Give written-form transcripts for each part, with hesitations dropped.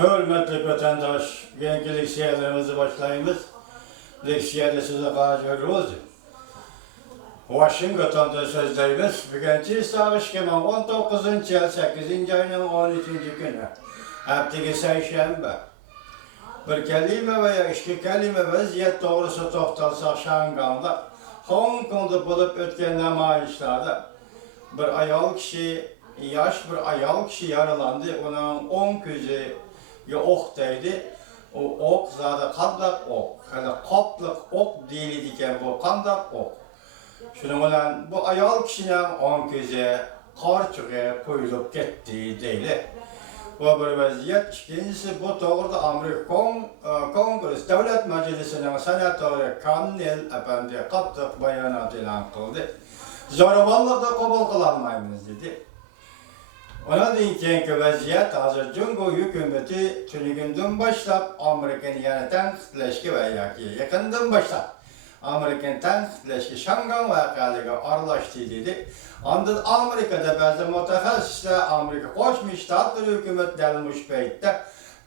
Hürmetli vatandaş, bugünkü leksiyalarımızı başlayımız. Leksiyada size karşılıyoruz. Washington'da sözlerimiz, bugünkü savaş keman 19. yıl 8. ayının 13. günü. Haftaki Seyşembe. Bir kelime veya iki kelime vaziyet doğrusu toxtalsak Şanganda, Hong Kong'da bulup ötken namayişlarda bir ayal kişi, yaş bir ayal kişi yaralandı. Onun 10 gözü ok değdi. O ok zaten kandak ok. Yani kaplık ok değil iken bu kandak ok. Şunun olan bu ayal kişinin 10 gözü karçığa koyulup gitti değil. Bu bir vaziyet. İkincisi bu doğruda Amerika Kongres Devlet Meclisi'nin senatörü Connell Efendi kattık bayanat ilan kıldı. Zoravallık da kabul kılanmayız dedi. Ona deyinkenki vaziyet hazır Cumhur hükümeti tünügünden başlap Amerika'nın yani tenkitleşki veya ki yakından başlap Amerika'nın tenkitleşki Şangan vakalığı arlaştı dedi. Andın Amerika'da bazı mütehassisler Amerika Koşmuş Ştatları hükümetlenmiş beytte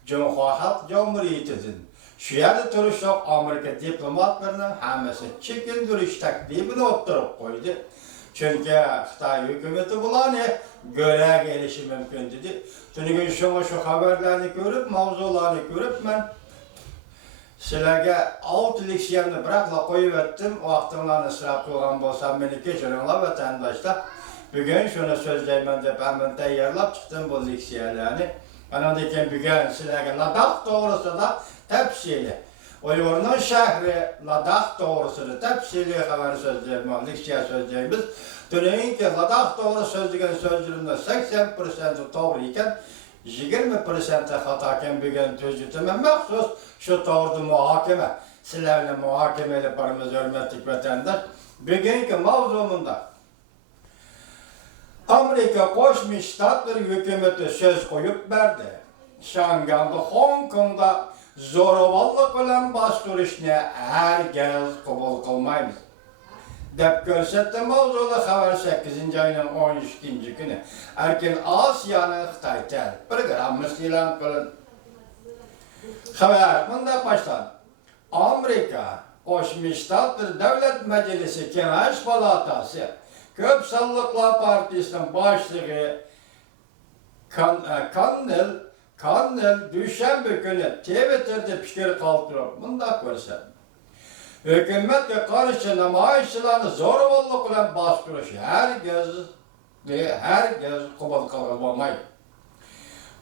Cumhuriyeti'nin şu yerde turuşluk Amerika diplomatlarının hamısı çekindiriş takdibini oturup koydu. Çünkü Xitay hükümeti bulanı göre gelişi mümkün dedi. Çünkü şu haberlerini görüp, mavzularını görüp ben sizlerge 6 leksiyamni bırakla koyuvettim. O vaxtımlarını sırap kılgan bolsam beni geçirinler vatandaşlar. Bugün şunu sözleymen de ben tayarlap çıktım bu leksiyalarını. Bana deken bugün sizlerge Ladakh doğrusu da tepsili. Uyghur'un şehri Ladakh doğrusu da tepsili haber sözleymen, leksiya sözleyimiz. Döneyin ki Ladakh doğru sözlüğün sözlüğünde 80% doğru iken 20% hataken bugün tözütüme məxsus şu doğru muhakeme. Sizlerle muhakeme yaparımız hürmetlik vatandaş. Bugünkü mavzumunda Amerika Koşmuş Ştatları hükümeti söz koyup verdi. Şanganda, Hong Kong'da zoravallık olan bastırışını herkes kabul kılmayız. Dep görsetdi mavzuda haber 8. ayının 13. günü. Erken Asya'nın Xitay tel programımız ilan kılın. Haber bunda baştan. Amerika Koşmuş Ştatları Devlet Meclisi Kengaş Palatası Köp Sallıklar Partisi'nin başlığı Connell Düşenbe günü Twitter'da fikir kaldırıp bunda görsetdi. Hükümetle karşı namayişçilerini zorbalık ile bastırış herkes kabul kılınmayı.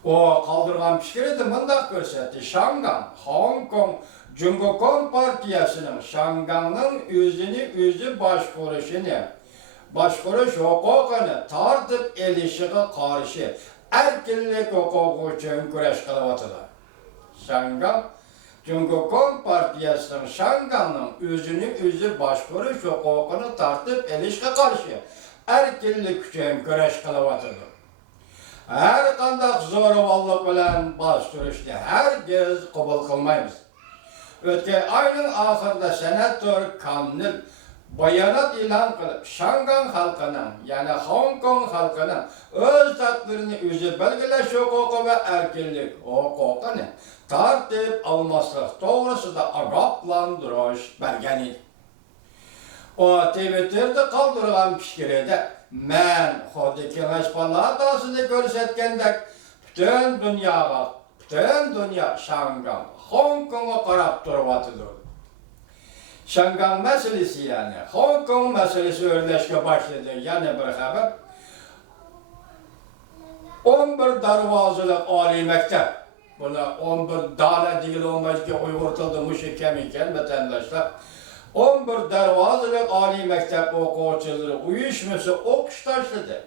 O kaldırgan fikri de bunda görsetti. Şangan, Hong Kong, Cumhuriyet Partiyası'nın Şangan'ın özü başvuruş hukukunu tartıp elişiğe karşı erkinlik hukuku için güreş kılıvatılar. Şangan, Cumhuriyet Partiyası'nın Şangan'ın özü başvuruş hukukunu tartıp elişiğe karşı erkinlik için güreş kılıvatılar. Her kandak zoravallık bilen bastırıştı herkes kabul kılmayız. Ötken ayının ahırında senatör Connell bayanat ilan kılıp Şangan halkının yani Hong Kong halkının öz haklarını özü belgeleş hukuku ve erkinlik hukukunu tartıp almaslık doğrusu da agaplandırış belgeni. O Twitter'da kaldırılan fikri de men Xodi Kengaş Palatası'nı görsetkendek bütün dünya Şangan, Hong Kong'a karab durvatıdır. Şangan meselesi yani, Hong Kong meselesi örleşke başladı. Yani bir haber, 11 darvazılık âli mektep, buna 11 dağla değil olmaz ki uygurtulmuş iken vatandaşlar, 11 darvazılık âli mektep okuyucuları uyuşması okuş taşladı.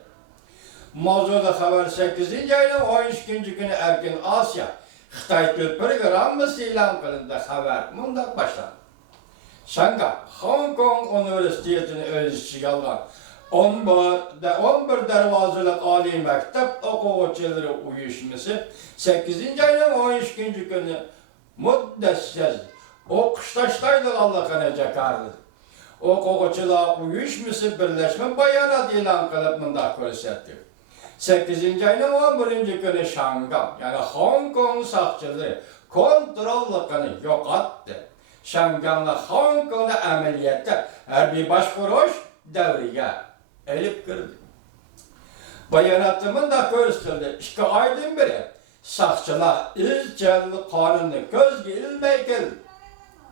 Mavzuda haber 8. ayının 13. günü Erkin Asya, Xitay programımız ilan kılındı haber. Bunda başlandı. Şangan, Hong Kong Üniversitesi'nin özüçü alan 11 darvazılık âli mektep okuyucuları uyuşması 8. ayının 13. günü müddessiz okuştaştaydı Allah'ın cekarlı. Okuyucular uyuşması birleşme bayanat ilan kılıp bunda görsetti. 8. ayının 11. günü Şangam, yani Hong Kong sakçıları kontrollükünü yok attı. Şangam'la Hong Kong'da ameliyette her bir başvuruş devreye elip girdi. Bayanatımın da gösterildi. 2 aydan beri sakçılar izcil kanunu gözge ilmey geldi.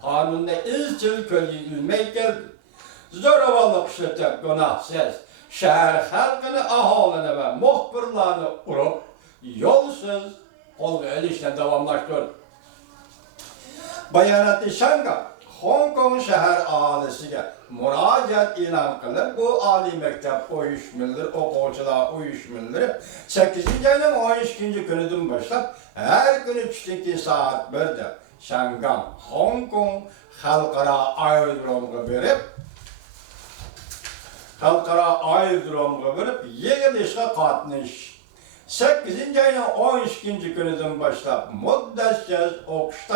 Kanunda izcil gözge ilmey geldi. Zoravallık işletip günahsız şehir halkını, ahalini ve muhbirlerini urup yolsuz kol elişle devamlaştırdı. Bayanatı Şangam, Hong Kong şehir ahalisiga müracaat ilan kılıp bu Ali mektep uyuşmaları, okuvchilar uyuşmaları 8. ayının 12. günüdün başlap her günü düşteki saat 1'de Şangam, Hong Kong halkara aerodromuga berip yig'ilishga qatnash. 8. ayının 12. günüdün başlap muddatsiz o'qish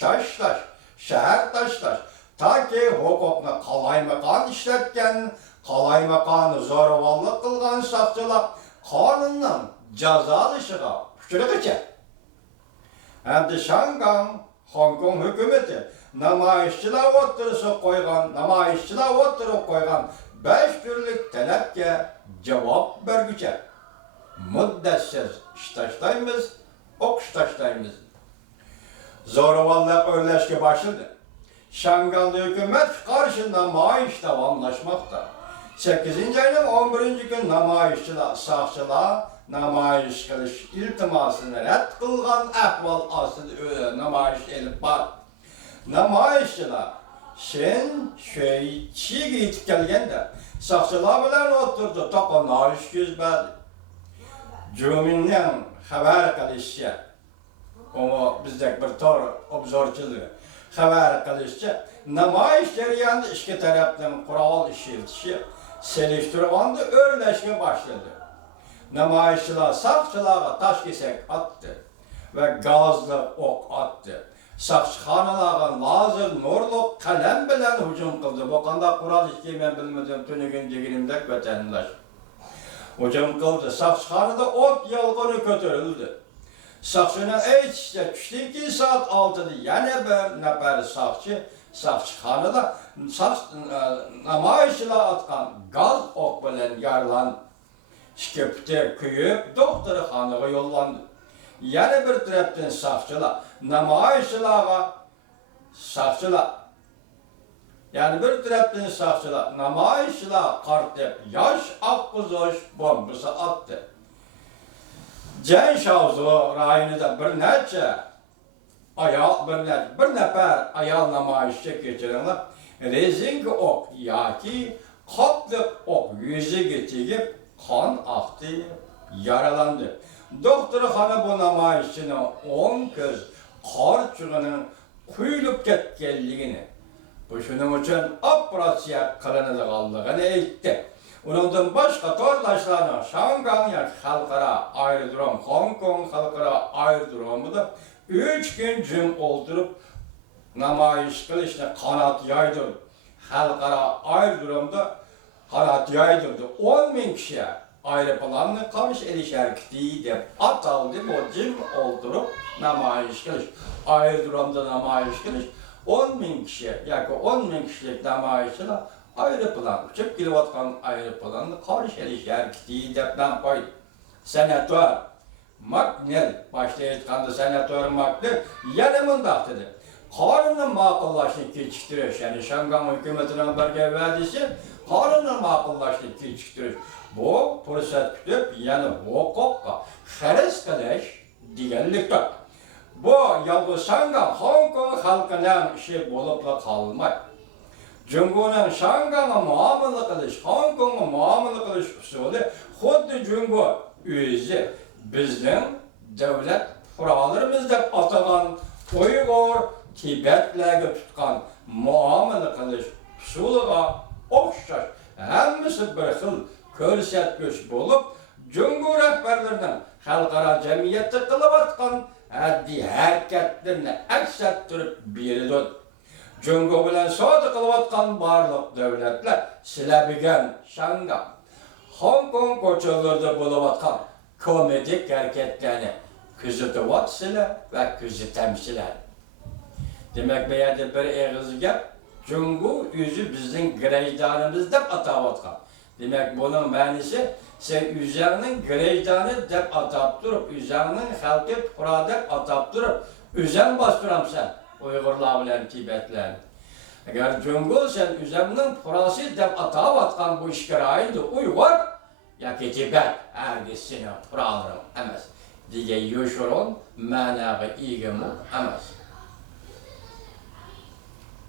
tashlash, shahar tashlash, taki hukukni qalaymakan ishlatgan, qalaymakan zo'ravonlik qilgan soqchilar qonundan jazolashiga uchragicha. Hamda Şangam, Hong Kong hükümeti namoyishchilar o'tirib qo'ygan 5 turlik talabga javob bergucha muddatsiz ish tashlaymiz, o'qish tashlaymiz. Zo'ravonlar o'rlashga boshladi. Şangalda hükümet karşı namoyish davomlashmoqda. 8. ayının 11. gün namoyishchilar, soqchilar namoyish qilish iltimosini rad qilgan ahvol ostida namoyish elib bor. Namoyishchilar sen chiga yetib kelganda soqchilar bilan o'tirdi, to'qnashuv yuz berdi. Juminning xabar qilishicha, bizdek bir tor obzorchilar xabar qilishicha, namoyish jarayonida ikki tarafdan qurol ishlatilishi selishtirganda o'rlashga boshladi. Namoyishchilar soqchilarga tosh-kesak otdi va gazli o'q otdi. Soqchixonalarga lazer nurliq qalam bilan hujum qildi. Bu qanday qurol ekanini bilmadim, tunugin deganimdek vatandosh. Hujum qildi. Soqchixonada o't yolg'oni ko'tarildi. Soqchining aytishicha, tushdan soat 6da yana bir nafar soqchixonada namoyishchilar otgan gaz o'q bilan yaralandi. Shikipti kuyib doktorxonaga yo'llandi. Yana bir tarafdan soqchilar namoyishchilar qartib yosh oqquzosh bombasi otdi. Janshaozu rayonida bir nafar ayol namoyishchi kechiringlar rezinka o'q yoki qopliq o'q yuziga tegib qon oqdi, yaralandi. Doktorxona bu namoyishchining o'ng ko'z qorchig'ining quyilib ketganligini, shuning uchun operatsiya qilinadiganligini aytdi. Undan boshqa to'rdoshlarining Shanghai xalqaro aerodrom, Hong Kong xalqaro aerodromida 3 kun jim o'ldirib namoyish qilishni qanot yoydirdi. Xalqaro aerodromda qanot yoydirdi. 10,000 kishi aeroplanni qarshi elish harakati deb ataldi. Bu jim o'ldirib namoyish qilish, aerodromda namoyish qilish 10,000 kishi yoki 10,000 kishilik namoyishchilar aeroplan, uchib kelayotgan aeroplanni qarshi elish harakati deb nom qo'ydi. Senator Maknel, başta aytganda senator Maknel yana mundaq dedi. Qonunni ma'qullashni kechiktirish, ya'ni Shanghai hukumatining bergan va'dasi qonunni ma'qullashni kechiktirish. Bu fursat kutib, yana huquqqa xaris qilish deganlikdir. Bu yolg'iz Shanghai Hong Kong xalqining ishi bo'lib qolmaydi. Jungo'ning Shanghaiga muomala qilish, Hong Kongga muomala qilish usuli xuddi Jungo o'zi bizning davlat fuqarolarimiz deb atagan Uyg'ur, Tibetlarga tutgan muomala qilish usuliga o'xshash. Hammasi bir xil ko'rsatkich bo'lib, Jungo rahbarlarining xalqaro jamiyatda qilayotgan addiy harakatlarini aks ettirib beradi. Jungo bilan savdo qilayotgan barliq davlatlar sizlar bilgan Shanghai, Hong Kong koçalarda bo'layotgan komedik hareketlerini kuzatyapsizlar va kuzatamsizlar. Demek bu yerda bir eg'iz gap Cungu o'zi bizning grajdanimiz deb atayotgan. Demek bunun ma'nosi sen o'zingning grajdani deb atab turib, o'zingning xalqi pura deb atab turib, o'zing bostiramsan Uyg'urlar bilan Tibetlar. Agar Cungu sen o'zingning purasi deb atayotgan bu ishkirayni Uyg'ur yoki Tibet ergisini puralarim emas. Degan yo'shiron ma'noga ega emas.